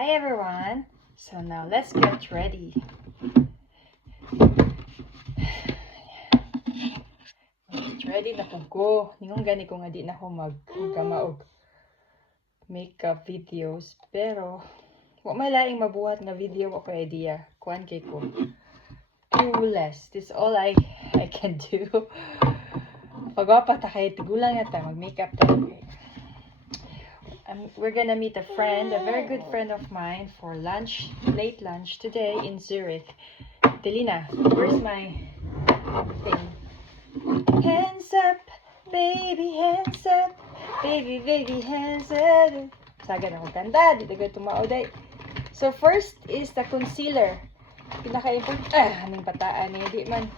Hi everyone! So now let's get ready. Get ready na po ko. Ningon gani ko nga di na ako magkamaog makeup videos. Pero, wa may laing mabuhat na video ako idea. Kuan kay ko. Clueless. This is all I can do. Pagwapa ta kay tigulang na ta mag-makeup ta. We're gonna meet a friend, a very good friend of mine for lunch, late lunch today in Zurich. Delina, where's my thing? Hands up, baby, hands up, baby, hands up. Saga na akong kanta, di tayo tumauday. So first is the concealer. Pinaka-important, anong pataan eh, di man.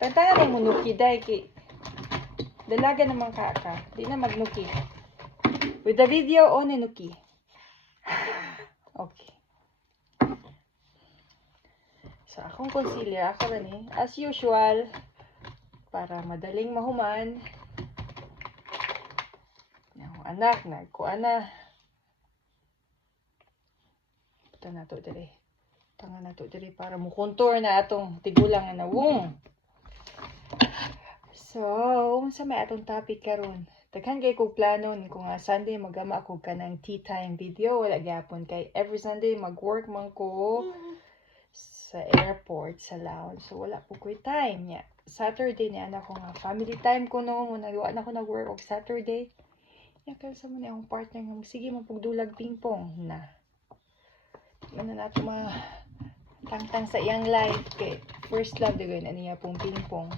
Pataan ay munuki, day, dalaga naman ka, di na magnuki. With the video on Nuki. Okay. So, akong concealer, ako rin eh. As usual, para madaling mahuman. Yung anak, nagkuan na. Ito na to dali. Tanga na to dali para mukontour na atong tigulang na nawong. So, sa may atong topic karon. Daghan kay kog plano ni kung Sunday magama ako kanang tea time video wala gyapon kay every Sunday mag-work man ko sa airport sa lounge so wala po ko'y time nya. Saturday ni anak ko nga family time ko no muna na ko nag-work og Saturday. Ya kay sa man akong partner nga sige mapugdulag pingpong na. Ano na nato tangtang sa iyang life kay first love dagan aniya pong pingpong.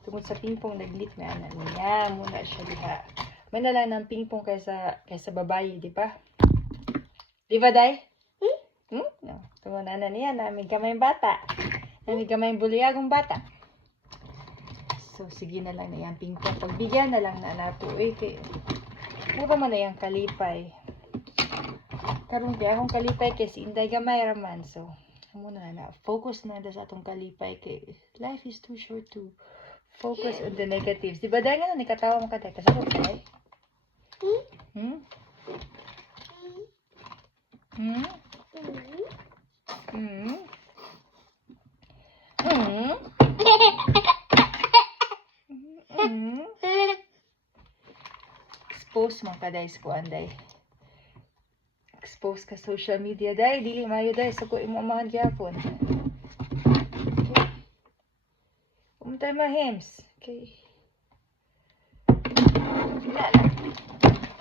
Tungod sa pingpong naglit na niya muna siya diha. May na lang ng pingpong kaysa babae, di ba? Di ba, Day? No. Tungod na niya, namin kamay bata. Namin kamay buliyagong bata. So, sige na lang na yung pingpong. Pagbigyan na lang na nato. Puro man na yung kalipay. Karong kaya akong kalipay kay si Inday gamay raman. So, muna na. Focus na sa atong kalipay kay life is too short to focus on the negatives. Di ba dahil nga nikatawa mo ka tayo? Kasabot ka tayo? Expose mo ka dahil sa kuan dahil. Expose ka social media dahil. Dili mayo dahil. So kung imamahan gyapon. Umtay mahems. Okay.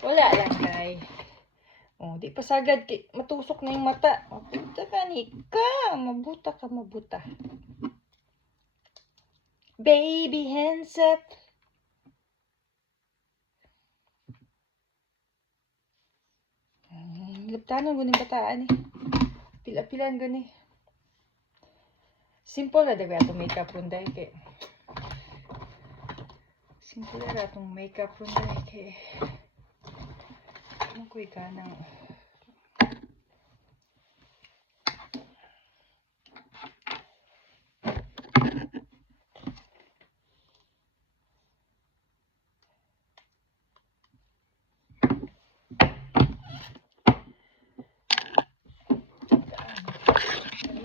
Wala lang kay. Oh, di pa sagad kay matusok na yung mata. Mabuta ka ni ka. Mabuta. Baby hands up. Laptanon guning bataan eh. Pila-pilan guni. Simple na daga itong makeup runday kay. Simple na itong makeup runday kay. Ano ko ka ng.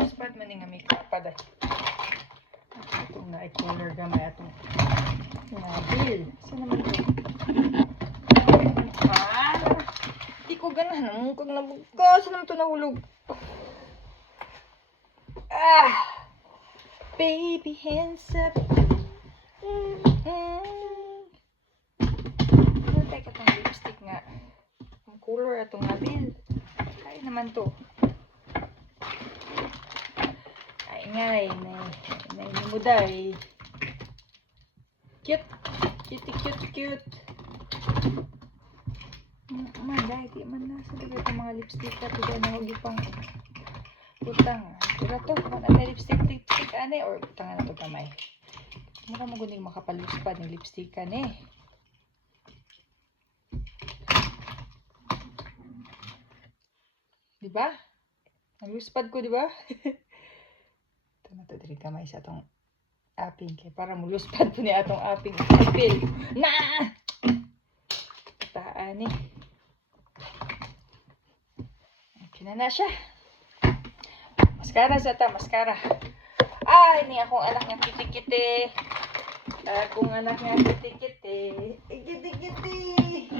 Spot man nga makeup pa dahil. Itong na-color gamay atong nabil. Saan naman ito? Di ko ganahan. Kung nabuka, saan naman ito nahulog? Baby hands up. Nantay ka itong lipstick nga. Ang color atong nabil. Kaya naman to. Ngay, muda eh. Cute. Manday, di man na. Sa tabi itong mga lipstick at ito na huwag pang utang. Pero to, kung ano lipstick, ane, or utangan na ito kamay. Mura mo guning makapaluspad ng lipstick ane. Diba? Ang luspad ko, diba? Na to diri kamay sa atong aping kay para muluspad po ni atong aping apil na taan Kinana siya. Maskara sa ta, maskara. Ay, ni akong anak nga kiti-kiti. Akong anak nga kiti-kiti. Kiti-kiti.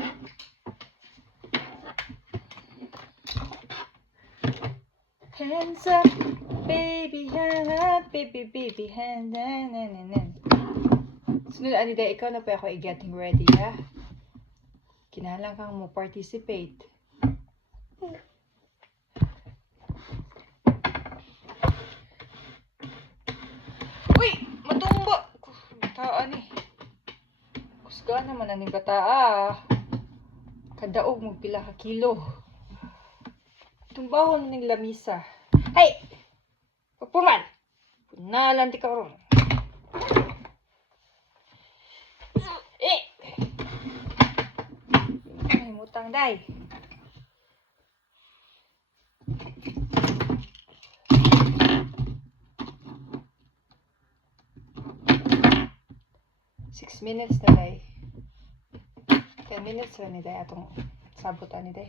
Hands up, baby, baby, hands up. Sunod, Anida, ikaw na pa ako i-getting ready, ha? Kinahalang kang mo participate. Uy! Matumba! Bataan eh. Kusga naman ang bataa. Kadaog mo pila ka kilo. Tumbahon ng lamisa. Hay! Pagpuman! Punalan di ka ron. Ay, mutang day. Six minutes na day. 10 minutes na ni day atong sabutan ni day.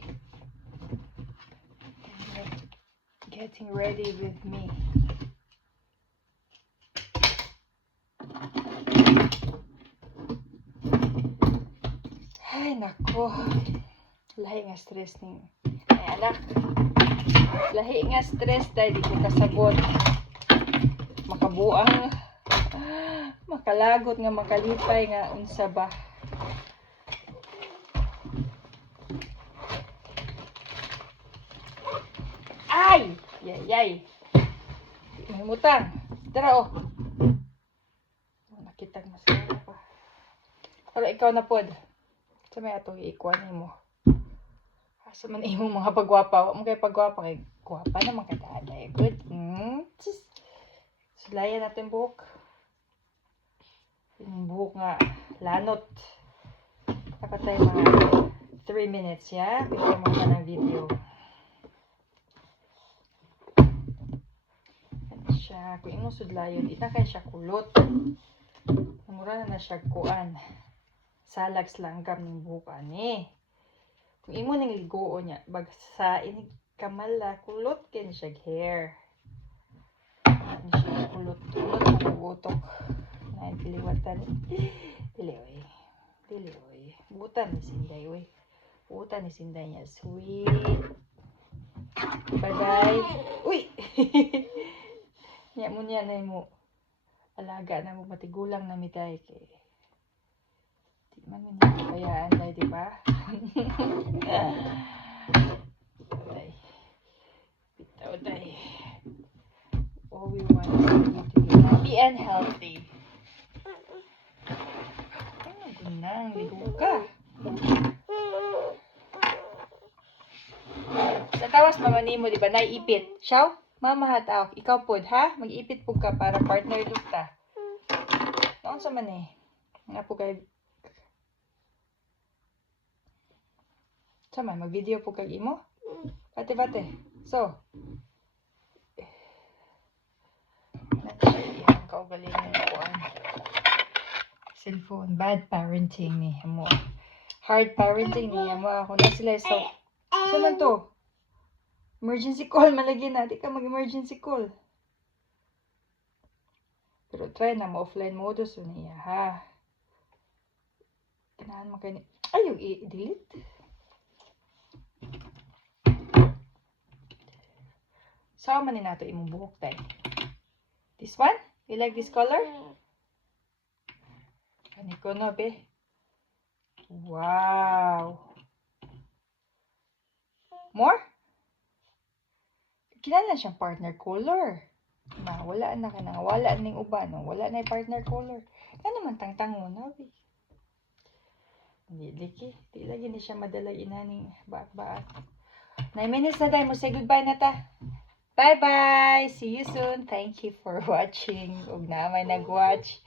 Getting ready with me. Ay, nako. Lahi nga stress ni. Ay, anak. Lahi nga stress dahil di ko kasabot. Makabuang. Makalagot nga makalipay nga unsa ba. Ay! Yay! May mutang. Tara, oh. Nakitag masaya pa. Pero ikaw na pod. Sa may atong iikuan mo. Asa man imong mga pagwapa. Huwag mo kayo pagwapa. Kay gwapa naman ka daaday. Good. Sulayan natin buhok. Yung buhok nga lanot. Dapat tayo mga 3 minutes, ya? Pagkain mo ka ng video. Siya, kung imong sudlayon, ita kay siya kulot. Mura na siya kuan. Salags langgam ng buhok ani. Kung imo ning ligoo niya, bagsa inig kamala kulot ken siya hair. Ani siya kulot magutok. Nay piliwatan. Dili oy. Butan ni Sinday oy. Butan ni Sinday niya sweet. Bye-bye. Uy. Nya mo niya na mo alaga na mo matigulang na mitay kay di man niya kayaan dai di ba? Dai. Bitaw dai. All we want is you to be happy and healthy. Ano gunang ligo ka? Sa tawas mamanimo di ba naiipit? Siyaw? Mama hataw, ikaw pod ha? Mag-ipit po ka para partner lukta. Noon sa man eh. Nga po kay... Sama, mag-video po kay imo? Bate. So. Yan, kaugaling mo po ang cellphone. Bad parenting ni mo. Hard parenting ni mo. Ako na sila. So, man to? Emergency call, malagi na. Di ka mag-emergency call. Pero try na, ma-offline modus yun niya, ha? Kanahan mo kayo ni... Ay, yung i-delete? Saan man nato imong buhok tayo? This one? You like this color? Kani ko no, be? Wow! More? Kinala siyang partner color. Wala na ka na. Wala ning uban. No? Wala na yung partner color. Ano naman tangtang mo na, be? Hindi, liki. Di lagi na siya madala inaning baak-baak. 9 minutes na tayo. Say goodbye na ta. Bye-bye! See you soon. Thank you for watching. Huwag na may nag-watch.